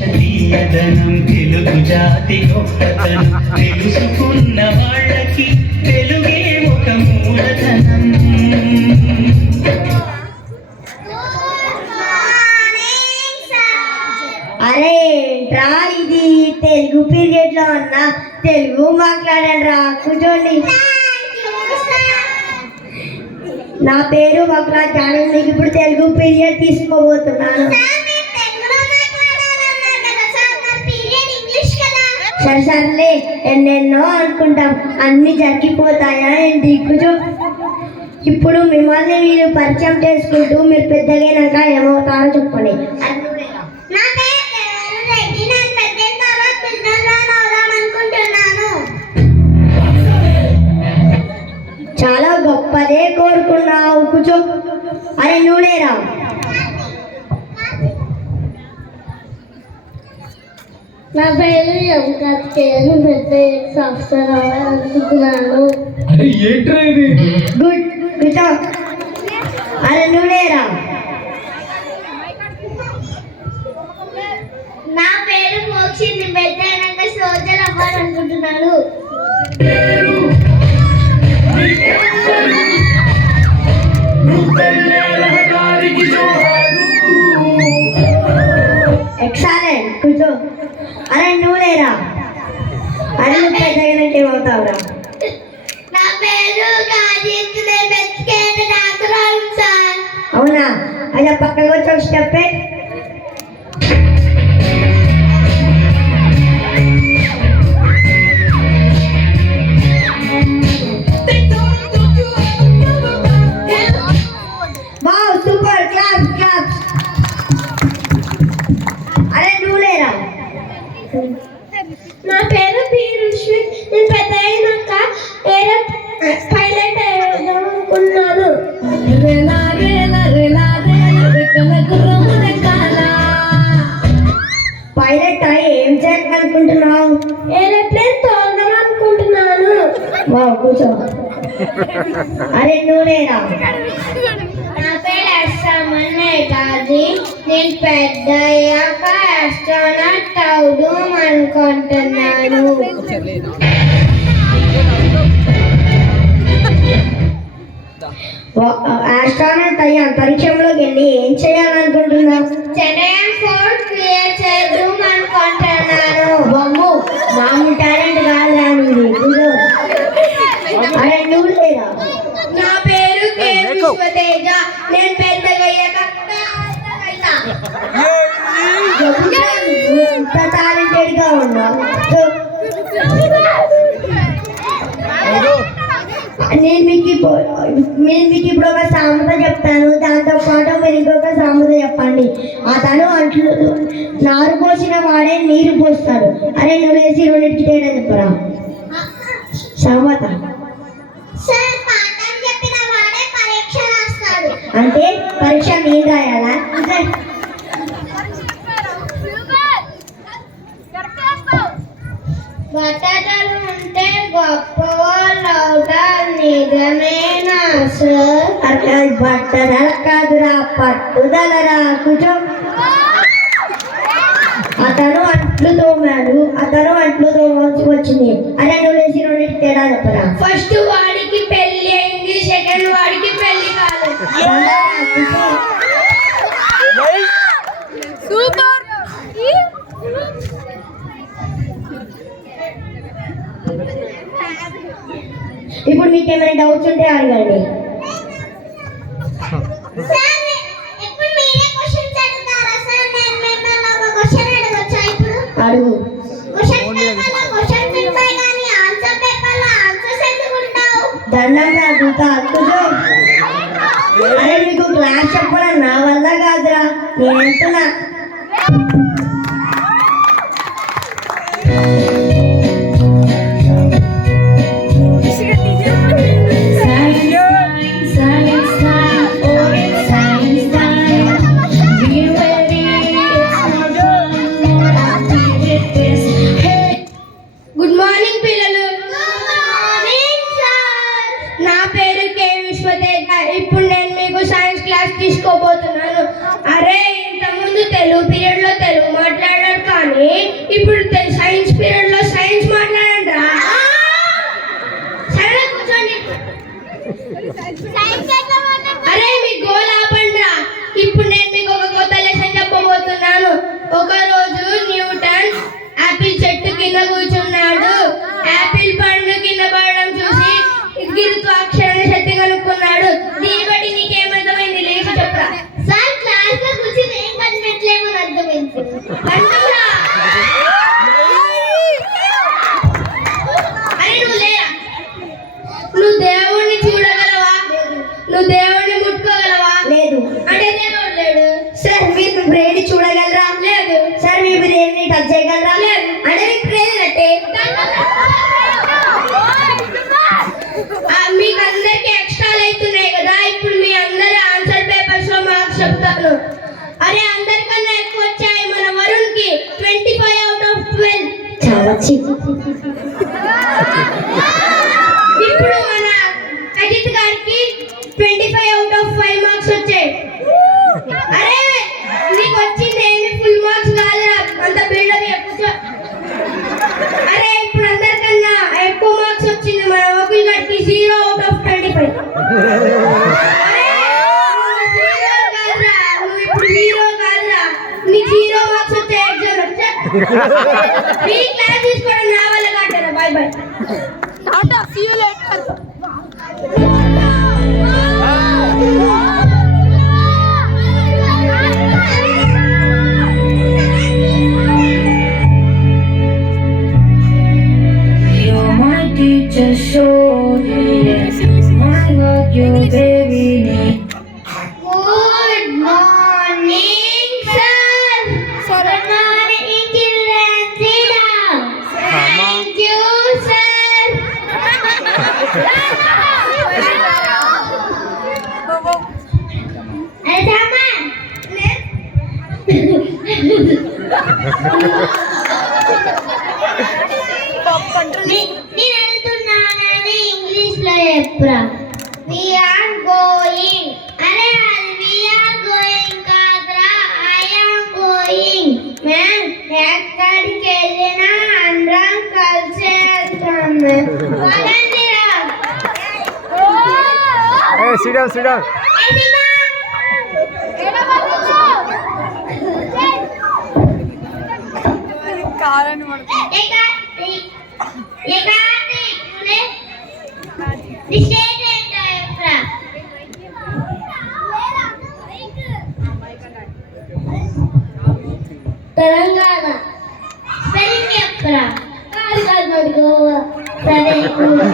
తీయదనం తెలుగు జాతి గొప్పతనం తెలుసుకున్న వాళ్ళకి తెలుగే ఒక మూలధనం. అరే రా, ఇది తెలుగు పీరియడ్ లో ఉన్న తెలుగు మాట్లాడండి రా, కూర్చోండి. నా పేరు వక్రా జానీ, మీకు ఇప్పుడు తెలుగు పీరియడ్ తీసుకోబోతున్నాను. సరే సర్లే, ఎన్నెన్నో అనుకుంటాం, అన్ని జరిగిపోతాయా ఏంటి? కూర్చో. ఇప్పుడు మిమ్మల్ని మీరు పరిచయం చేసుకుంటూ మీరు పెద్దగైనాక ఏమవుతారో చెప్పండి. చాలా గొప్పదే కోరుకున్నావు, కూర్చో. అరే నువ్వులేరా. నా పేరు ఎంకేను, పెద్ద సంవత్సరం అనుకుంటున్నాను. గుడ్, కూర్చో. అరే నువ్వులేరా. నా పేరు మోక్షిని, పెద్ద సోజలు అవ్వాలనుకుంటున్నాను. ఎక్సలెంట్, కూర్చో. అరే నువ్వులేరా. అరే నువ్వు పెద్దగైనాక ఏమవుతావురా? నా పేరు సార్. అవునా? అలా పక్కకు వచ్చి ఒక step. Wow, super, claps claps. అరే నువ్వులేరా. నా పేరు పీరుష్వి, నేను పెద్ద అయినాక ఏరో పైలట్ అనుకున్నాను. పైలట్ అయి ఏం చేయాలనుకుంటున్నావు? ఏరోప్లేన్ తోలడం అనుకుంటున్నాను. వావ్, కూర్చో. అరే నువ్వులేరా. నా పేరు అస్సామన్నది, నేను పెద్ద అయ్యాక ఆస్ట్రోనాట్ అవుదాం అనుకుంటున్నాను. ఆస్ట్రోనాట్ అయ్యి అంతరిక్షంలోకి వెళ్ళి ఏం చేయాలనుకుంటున్నావు? చంద్రయాన్ 4 క్రియేట్ చేద్దాం అనుకుంటున్నాను. బొమ్ము మామూలు టాలెంట్ కాదు రానిది. అరే నువ్వులేరా. నా పేరు కే విశ్వతేజ, నేను పెద్దగా అయ్యాక ఇంత టాలెంటెడ్ గా ఉన్నావు. నేను మీకు ఇప్పుడు ఒక సామెత చెప్తాను, దాంతో పాటు మీరు ఇంకొక సామెత చెప్పండి. అతను అంట్లు నారు పోసిన వాడే నీరు పోస్తాడు. అరే నువ్వు వేసి రెండింటికి తేడా చెప్పరా సామెత. అంటే పరీక్ష నేను రాయాలా? బట్టలు ఉంటే గొప్ప వాళ్ళు నిజమేనా సార్? అక్కడ బట్టదల కాదురా, పట్టుదలరా. కూర్చో. అతను అంట్లు తోమాడు, అతను అంట్లు తోమాల్సి వచ్చింది. అరే నువ్వు లేచి రెండింటికి తేడా చెప్పరా. ఫస్ట్ వాడికి పెళ్లి అయింది, సెకండ్ వాడికి పెళ్లి కాలేదు. సూపర్. ఇప్పుడు మీకు ఏమైనా డౌట్స్ ఉంటే అడగండి. అడుగు. దండం అడుగుతా. అరే మీకు క్లాస్ చెప్పడం నా వల్ల కాదురా, నేను ఎంతున్నా. గుడ్ మార్నింగ్ పిల్లలు. నా పేరు కే విశ్వతేజ, ఇప్పుడు నేను మీకు సైన్స్ క్లాస్ తీసుకోబోతున్నాను. అరే ఇంతకుముందు గంటంరా. అరే నువ్వు లేరా? నువ్వు దేవుణ్ణి చూడగలవా? నువ్వు దేవుణ్ణి ముట్టుకోగలవా? లేదు. అంటే దేవుడు లేడు. సార్ మీరు బ్రెయిన్ చూడగలరా? లేదు. సార్ మీ బ్రెయిన్ టచ్ చేయగలరా? లేదు. అంటే మీకు బ్రెయిన్ అంటే మీకు అందరికి ఎక్స్ట్రాలు అవుతున్నాయి కదా, ఇప్పుడు మీ అందరి ఆన్సర్ పేపర్స్ లో మార్క్స్ చెప్తాను. అరే అందరికన్నా ఎక్కువ వచ్చాయి మన వరుణ్ కి 25 out of 12. చాలా ఇప్పుడు మన అజిత్ గారికి 25 out of 5 మార్క్స్ వచ్చాయి. అరే నీకు వచ్చింది ఏమి ఫుల్ మార్క్స్ కాదురా, అంత బిల్డప్ ఎక్కువ. అరే ఇప్పుడు అందరికన్నా ఎక్కువ మార్క్స్ వచ్చింది మన వకుల్ గారికి 0 out of 25. అరే నువ్వు ఇప్పుడు హీరో కాదురా, నీకు 0 మార్క్స్ వచ్చాయి ఎగ్జామ్ వచ్చా. ఈ క్లాస్ తీసుకోవడం నా వల్ల కాదురా. Bye bye. See you later. You're my teacher, so yes, my God, you baby need. Good morning, sir. Good morning, children. Sit down. Thank you, sir. నేను వెళ్తున్నానని ఇంగ్లీష్ లో చెప్పరా. We are going. అరే అది we are going కాదురా, I am going. మేము ఎక్కడికి వెళ్ళినా అందరం కలిసి వెళ్తాం. పదండిరా. Hey, sit down, sit down. Telangana spelling చెప్పరా. కాదు కాదు మరి గోవా. సరే కూర్చో.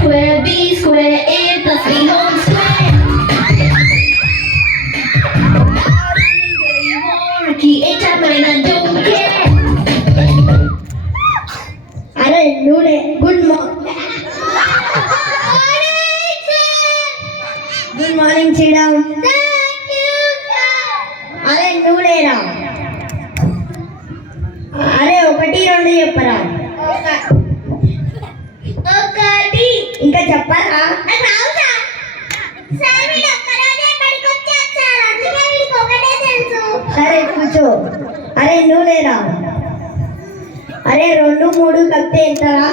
square, B square, A plus B whole square. Create a man and don't care. అరే నూనె good morning. Good morning Sriram. అరే నూనెరా. అరే 1 2 చెప్పరా. ఒకటి. ఇంకా చెప్పరా. నాకు రావు సార్. సార్ వీడు ఒక్కరోజే బడికి వచ్చారు సార్, అందుకే వీడికి ఒకటే తెలుసు. సరే కూర్చో. అరే నూనెరా. అరే 2 3 కలిపితే ఎంతరా?